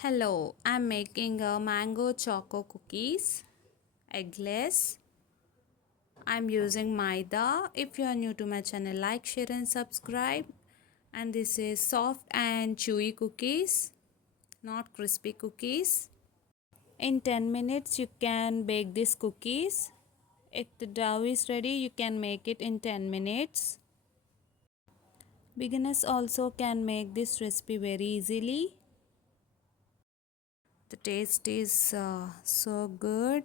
Hello, I'm making a mango choco cookies, eggless. I'm using maida. If you are new to my channel, like, share, and subscribe. And this is soft and chewy cookies, not crispy cookies. In 10 minutes, you can bake these cookies. If the dough is ready, you can make it in 10 minutes. Beginners also can make this recipe very easily. The taste is so good.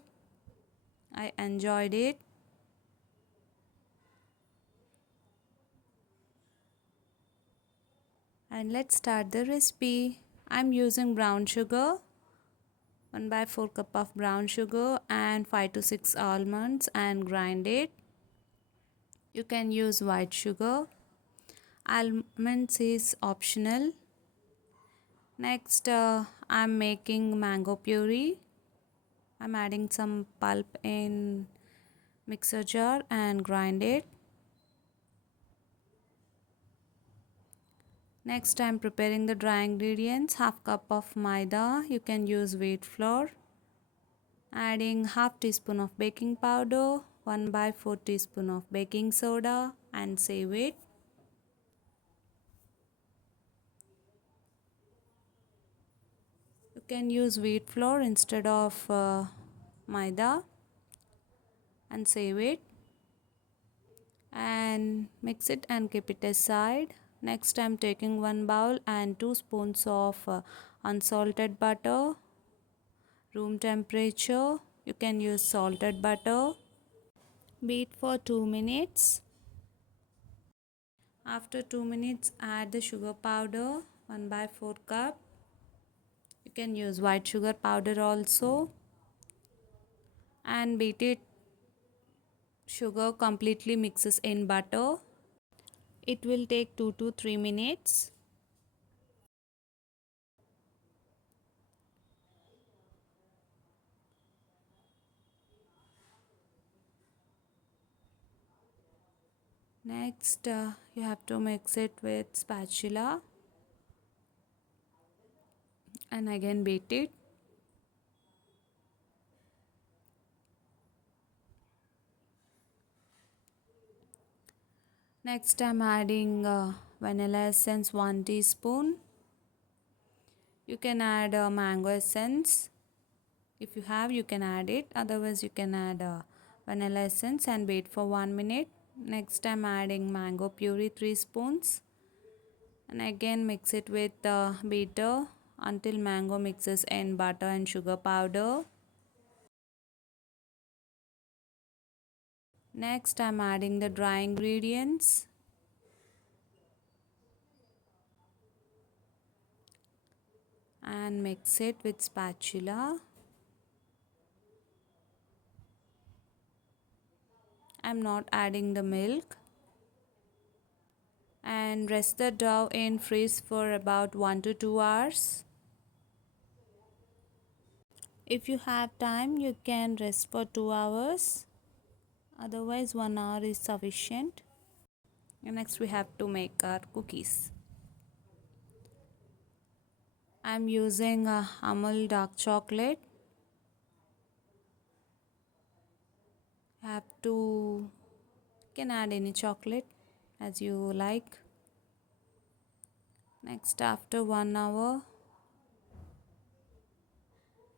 I enjoyed it. And let's start the recipe. I'm using brown sugar, 1 by 4 cup of brown sugar and 5 to 6 almonds and grind it. You can use white sugar. Almonds is optional. Next, I'm making mango puree. I'm adding some pulp in mixer jar and grind it. Next, I'm preparing the dry ingredients. Half cup of maida. You can use wheat flour. Adding half teaspoon of baking powder, 1 by 4 teaspoon of baking soda and save it. You can use wheat flour instead of maida and save it and mix it and keep it aside. Next, I'm taking 1 bowl and 2 spoons of unsalted butter, room temperature. You can use salted butter. Beat for 2 minutes. After 2 minutes, add the sugar powder, 1 by 4 cup. You can use white sugar powder also and beat it. Sugar completely mixes in butter. It will take 2 to 3 minutes. Next, you have to mix it with spatula and again beat it. Next, I'm adding vanilla essence 1 teaspoon. You can add mango essence. If you have, you can add it. Otherwise, you can add vanilla essence and wait for 1 minute. Next, I'm adding mango puree 3 spoons. And again mix it with the beater until mango mixes in butter and sugar powder. Next, I'm adding the dry ingredients. And mix it with spatula. I'm not adding the milk. And rest the dough in freeze for about 1 to 2 hours. If you have time, you can rest for 2 hours. Otherwise, 1 hour is sufficient. And next, we have to make our cookies. I'm using a Amul dark chocolate. Have to can add any chocolate as you like. Next, after 1 hour,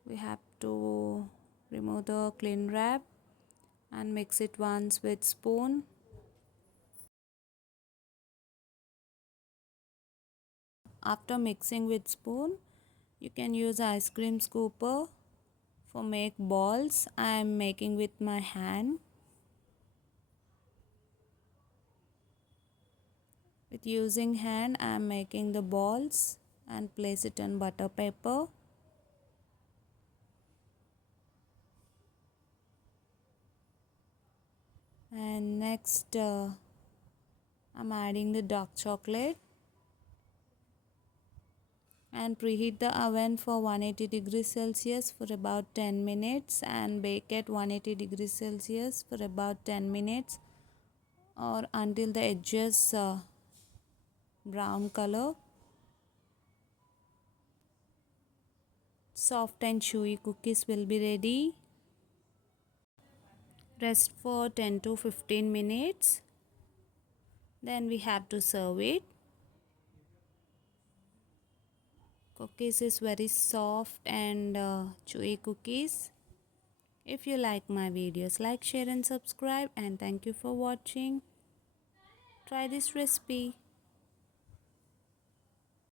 we have to remove the cling wrap and mix it once with spoon. After mixing with spoon, you can use ice cream scooper for make balls. I am making with my hand. With using hand, I am making the balls and place it on butter paper. And next, I'm adding the dark chocolate and preheat the oven for 180 degrees Celsius for about 10 minutes and bake at 180 degrees Celsius for about 10 minutes or until the edges brown color. Soft and chewy cookies will be ready. Rest for 10 to 15 minutes. Then we have to serve it. Cookies is very soft and chewy cookies. If you like my videos, like, share and subscribe, and thank you for watching. Try this recipe.